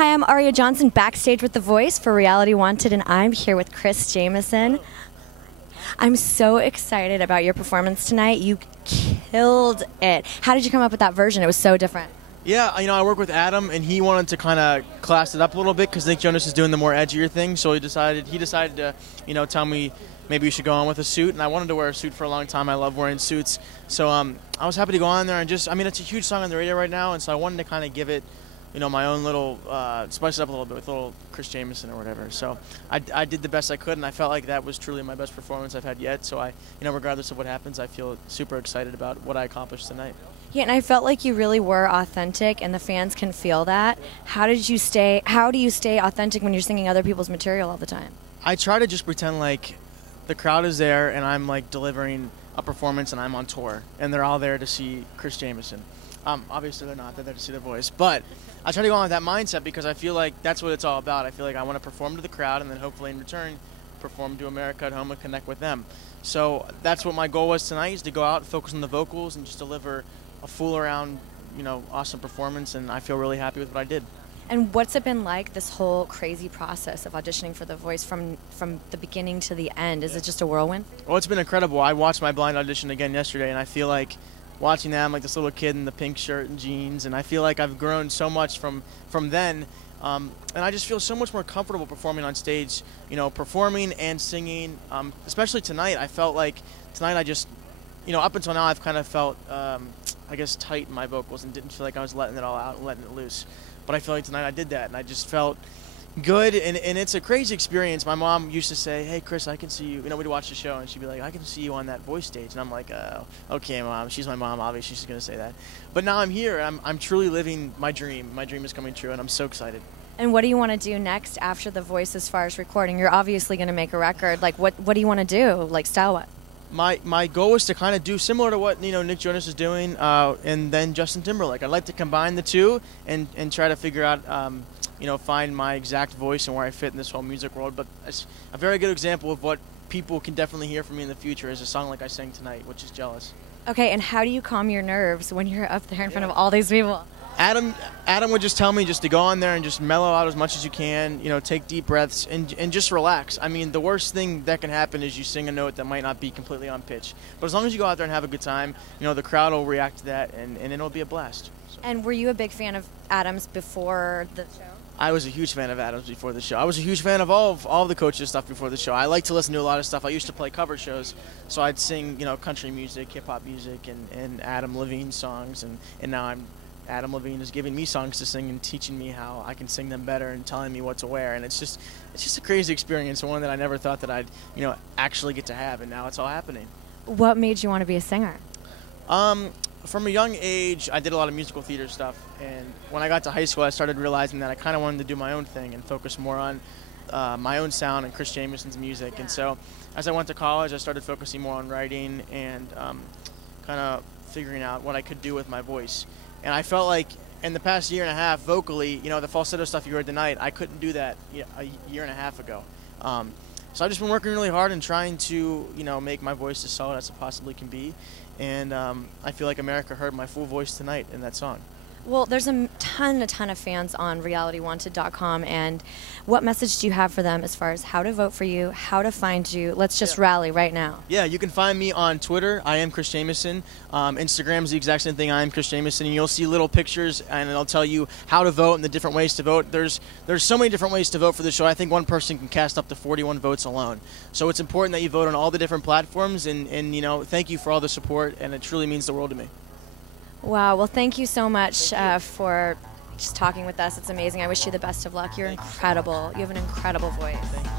Hi, I'm Aria Johnson, backstage with The Voice for Reality Wanted, and I'm here with Chris Jamison. I'm so excited about your performance tonight. You killed it. How did you come up with that version? It was so different. Yeah, I work with Adam, and he wanted to kind of class it up a little bit because Nick Jonas is doing the more edgier thing. So he decided to, tell me maybe we should go on with a suit. And I wanted to wear a suit for a long time. I love wearing suits. So I was happy to go on there and it's a huge song on the radio right now, and so I wanted to kind of give it, my own little, spice it up a little bit with a little Chris Jamison or whatever. So I did the best I could, and I felt like that was truly my best performance I've had yet. So regardless of what happens, I feel super excited about what I accomplished tonight. Yeah, and I felt like you really were authentic, and the fans can feel that. How do you stay authentic when you're singing other people's material all the time? I try to just pretend like the crowd is there, and I'm like delivering a performance, and I'm on tour, and they're all there to see Chris Jamison. Obviously they're not. They're there to see The Voice. But I try to go on with that mindset because I feel like that's what it's all about. I feel like I want to perform to the crowd and then hopefully in return perform to America at home and connect with them. So that's what my goal was tonight, is to go out, focus on the vocals, and just deliver a fool-around, awesome performance, and I feel really happy with what I did. And what's it been like, this whole crazy process of auditioning for The Voice from the beginning to the end? Is it just a whirlwind? Well, it's been incredible. I watched my blind audition again yesterday, and I feel like watching that, I'm like this little kid in the pink shirt and jeans, and I feel like I've grown so much from then, and I just feel so much more comfortable performing on stage, performing and singing, especially tonight. I felt like tonight I just, up until now I've kind of felt, tight in my vocals and didn't feel like I was letting it all out and letting it loose. But I feel like tonight I did that, and I just felt good, and it's a crazy experience. My mom used to say, "Hey, Chris, I can see you." We'd watch the show, and she'd be like, "I can see you on that Voice stage." And I'm like, "Okay, Mom." She's my mom, obviously. She's going to say that. But now I'm here, and I'm truly living my dream. My dream is coming true, and I'm so excited. And what do you want to do next after The Voice as far as recording? You're obviously going to make a record. Like, what do you want to do, like style-wise? My goal is to kind of do similar to what Nick Jonas is doing, and then Justin Timberlake. I'd like to combine the two and try to figure out, find my exact voice and where I fit in this whole music world. But a very good example of what people can definitely hear from me in the future is a song like I sang tonight, which is Jealous. Okay, and how do you calm your nerves when you're up there in front of all these people? Adam would just tell me just to go on there and just mellow out as much as you can, take deep breaths and just relax. I mean, the worst thing that can happen is you sing a note that might not be completely on pitch. But as long as you go out there and have a good time, the crowd will react to that, and it'll be a blast. So. And were you a big fan of Adam's before the show? I was a huge fan of Adam's before the show. I was a huge fan of all of the Coaches' stuff before the show. I like to listen to a lot of stuff. I used to play cover shows, so I'd sing, country music, hip-hop music, and Adam Levine songs, and now Adam Levine is giving me songs to sing and teaching me how I can sing them better and telling me what to wear, and it's just a crazy experience, one that I never thought that I'd actually get to have, and now it's all happening. What made you want to be a singer? From a young age, I did a lot of musical theater stuff, and when I got to high school, I started realizing that I kind of wanted to do my own thing and focus more on my own sound and Chris Jamison's music. And so as I went to college, I started focusing more on writing and kind of figuring out what I could do with my voice. And I felt like in the past year and a half, vocally, the falsetto stuff you heard tonight, I couldn't do that a year and a half ago. So I've just been working really hard and trying to, make my voice as solid as it possibly can be. And I feel like America heard my full voice tonight in that song. Well, there's a ton of fans on realitywanted.com, and what message do you have for them as far as how to vote for you, how to find you? Let's just rally right now. Yeah, you can find me on Twitter. I am Chris Jamison. Instagram's the exact same thing. I am Chris Jamison, and you'll see little pictures, and it'll tell you how to vote and the different ways to vote. There's so many different ways to vote for the show. I think one person can cast up to 41 votes alone. So it's important that you vote on all the different platforms, and thank you for all the support, and it truly means the world to me. Wow. Well, thank you so much for just talking with us. It's amazing. I wish you the best of luck. You're incredible. You have an incredible voice. Thank you.